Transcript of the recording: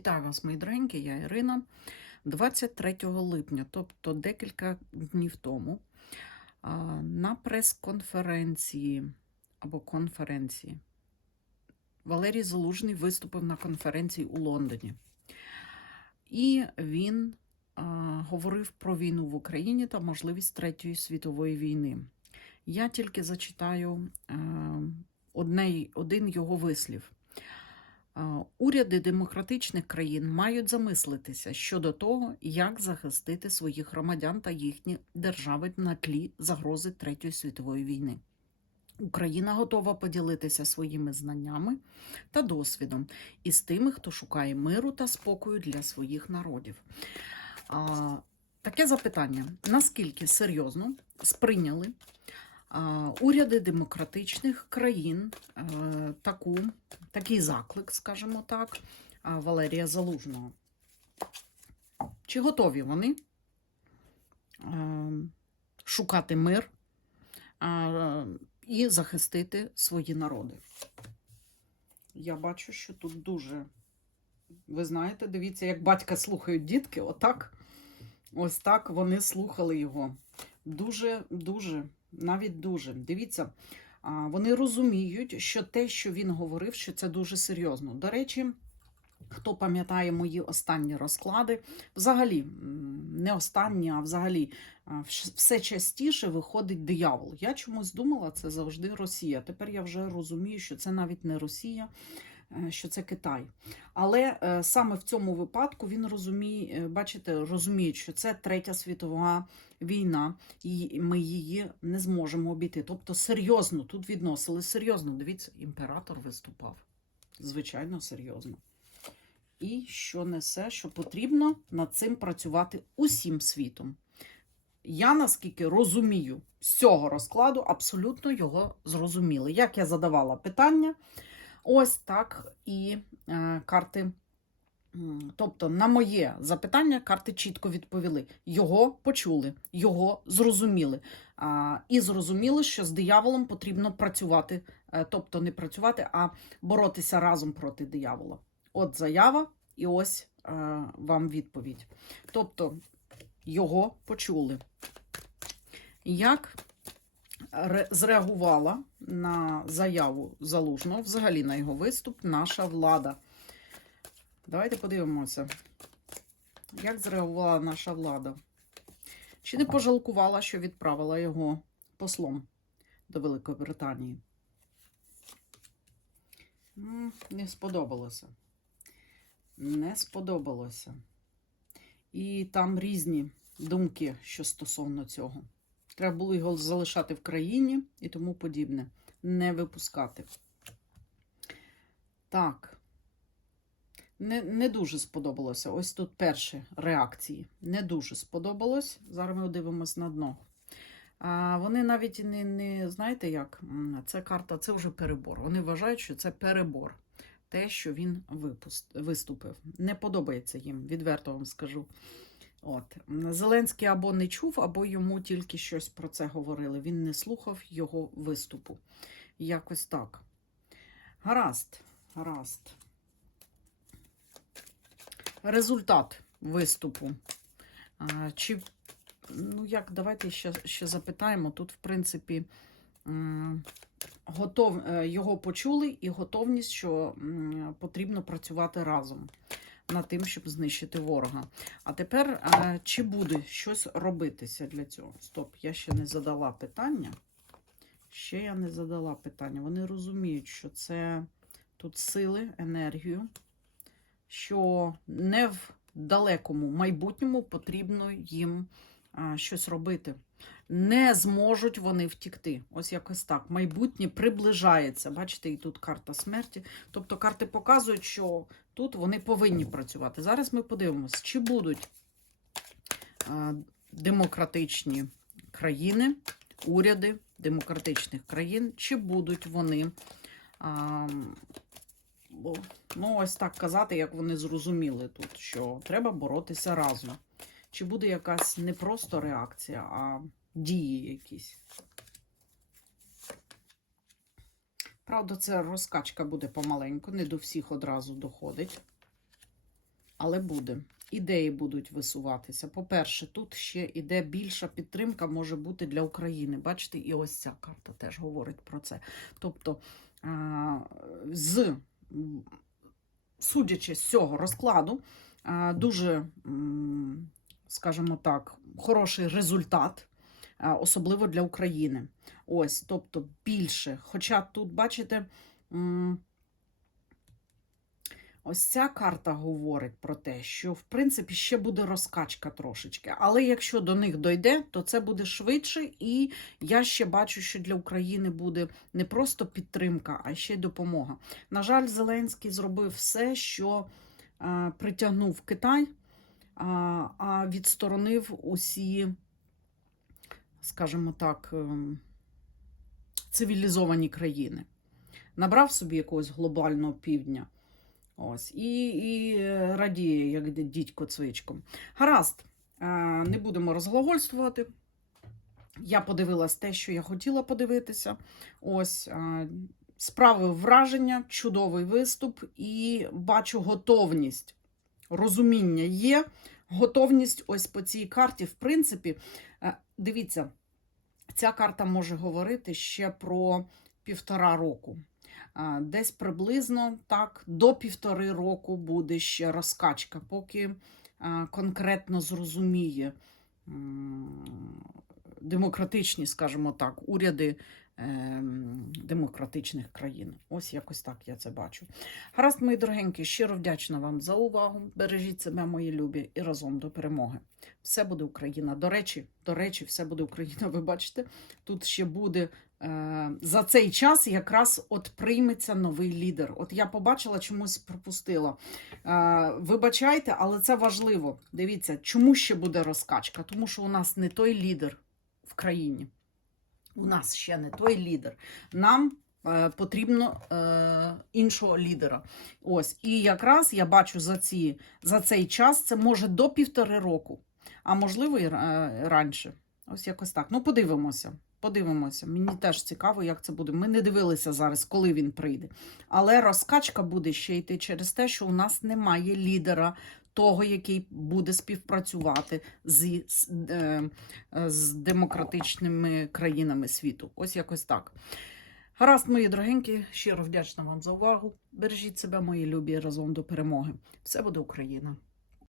Вітаю вас, мої доренькі, я Ірина. 23 липня, тобто декілька днів тому, на прес-конференції або конференції Валерій Залужний виступив на конференції у Лондоні. І він говорив про війну в Україні та можливість Третьої світової війни. Я тільки зачитаю одне, один його вислів. Уряди демократичних країн мають замислитися щодо того, як захистити своїх громадян та їхні держави на тлі загрози Третьої світової війни. Україна готова поділитися своїми знаннями та досвідом із тими, хто шукає миру та спокою для своїх народів. Таке запитання: наскільки серйозно сприйняли уряди демократичних країн е, таку, такий заклик, скажімо так, Валерія Залужного? Чи готові вони е, шукати мир і захистити свої народи? Я бачу, що тут дуже. Ви знаєте, дивіться, як батька слухають дітки, отак. Ось так вони слухали його. Дуже, дуже, навіть дуже. Дивіться, вони розуміють, що те, що він говорив, що це дуже серйозно. До речі, хто пам'ятає мої останні розклади, взагалі, не останні, а взагалі все частіше виходить диявол. Я чомусь думала, це завжди Росія. Тепер я вже розумію, що це навіть не Росія, що це Китай. Але е, саме в цьому випадку він розуміє, е, бачите, розуміє, що це третя світова війна, і ми її не зможемо обійти. Тобто серйозно тут відносили серйозно. Дивіться, імператор виступав. Звичайно, серйозно. І що несе, що потрібно над цим працювати усім світом. Я наскільки розумію з цього розкладу, абсолютно його зрозуміли. Як я задавала питання, ось так і е, карти. Тобто, на моє запитання карти чітко відповіли. Його почули, його зрозуміли. І зрозуміли, що з дияволом потрібно працювати, е, тобто не працювати, а боротися разом проти диявола. От заява, і ось е, вам відповідь. Тобто його почули. Як зреагувала на заяву залужного, взагалі на його виступ, наша влада? Давайте подивимося, як зреагувала наша влада. Чи не пожалкувала, що відправила його послом до Великої Британії? Не сподобалося. Не сподобалося. І там різні думки, що стосовно цього. Треба було його залишати в країні і тому подібне. Не випускати. Так. Не, не дуже сподобалося. Ось тут перші реакції. Не дуже сподобалось. Зараз ми дивимось на дно. А вони навіть не, не знаєте як, це карта, це вже перебор. Вони вважають, що це перебор. Те, що він випуст, виступив. Не подобається їм, відверто вам скажу. От. Зеленський або не чув, або йому тільки щось про це говорили. Він не слухав його виступу. Якось так. Гаразд, гаразд. Результат виступу. Чи, ну як, давайте ще, ще запитаємо. Тут, в принципі, готов, е, його почули і готовність, що потрібно працювати разом над тим, щоб знищити ворога. А тепер, е, чи буде щось робитися для цього? Стоп, я ще не задала питання. Ще я не задала питання. Вони розуміють, що це тут сили, енергію, що не в далекому майбутньому потрібно їм а, щось робити. Не зможуть вони втікти. Ось якось так. Майбутнє приближається. Бачите, і тут карта смерті. Тобто карти показують, що тут вони повинні працювати. Зараз ми подивимося, чи будуть демократичні країни, уряди демократичних країн, чи будуть вони. А, ну, ось так казати, як вони зрозуміли тут, що треба боротися разом. Чи буде якась не просто реакція, а дії якісь. Правда, це розкачка буде помаленьку, не до всіх одразу доходить. але буде. Ідеї будуть висуватися. По-перше, тут ще іде більша підтримка може бути для України. Бачите, і ось ця карта теж говорить про це. Тобто, з, судячи з цього розкладу, дуже, скажімо так, хороший результат, особливо для України. Ось, тобто більше. Хоча тут, бачите, ось ця карта говорить про те, що в принципі ще буде розкачка трошечки. Але якщо до них дойде, то це буде швидше, і я ще бачу, що для України буде не просто підтримка, а ще й допомога. На жаль, Зеленський зробив все, що притягнув Китай, а відсторонив усі, скажімо так, ем, цивілізовані країни. Набрав собі якогось глобального півдня. Ось, і, і радіє, як дідько цвичком. Гаразд, е, не будемо розглагольствувати. Я подивилась те, що я хотіла подивитися. Ось, е, справив враження, чудовий виступ і бачу готовність. Розуміння є, готовність ось по цій карті. В принципі, е, дивіться, ця карта може говорити ще про півтора року. Десь приблизно так до півтори року буде ще розкачка, поки конкретно зрозуміє демократичні, скажімо так, уряди демократичних країн. Ось якось так я це бачу. Гаразд, мої дорогенькі, щиро вдячна вам за увагу. Бережіть себе, мої любі, і разом до перемоги. Все буде Україна. До речі, до речі, все буде Україна. Ви бачите, тут ще буде е, за цей час якраз от прийметься новий лідер. От я побачила, чомусь пропустила. Е, вибачайте, але це важливо. Дивіться, чому ще буде розкачка? Тому що у нас не той лідер в країні. У нас ще не той лідер. Нам е, потрібно е, іншого лідера. Ось, і якраз я бачу за, ці, за цей час це може до півтори року, а можливо і е, раніше. Ось якось так. Ну, подивимося. Подивимося. Мені теж цікаво, як це буде. Ми не дивилися зараз, коли він прийде. Але розкачка буде ще йти через те, що у нас немає лідера, того, який буде співпрацювати з, з, е, з демократичними країнами світу. Ось якось так. Гаразд, мої дорогенькі, щиро вдячна вам за увагу. Бережіть себе, мої любі, разом до перемоги. Все буде Україна!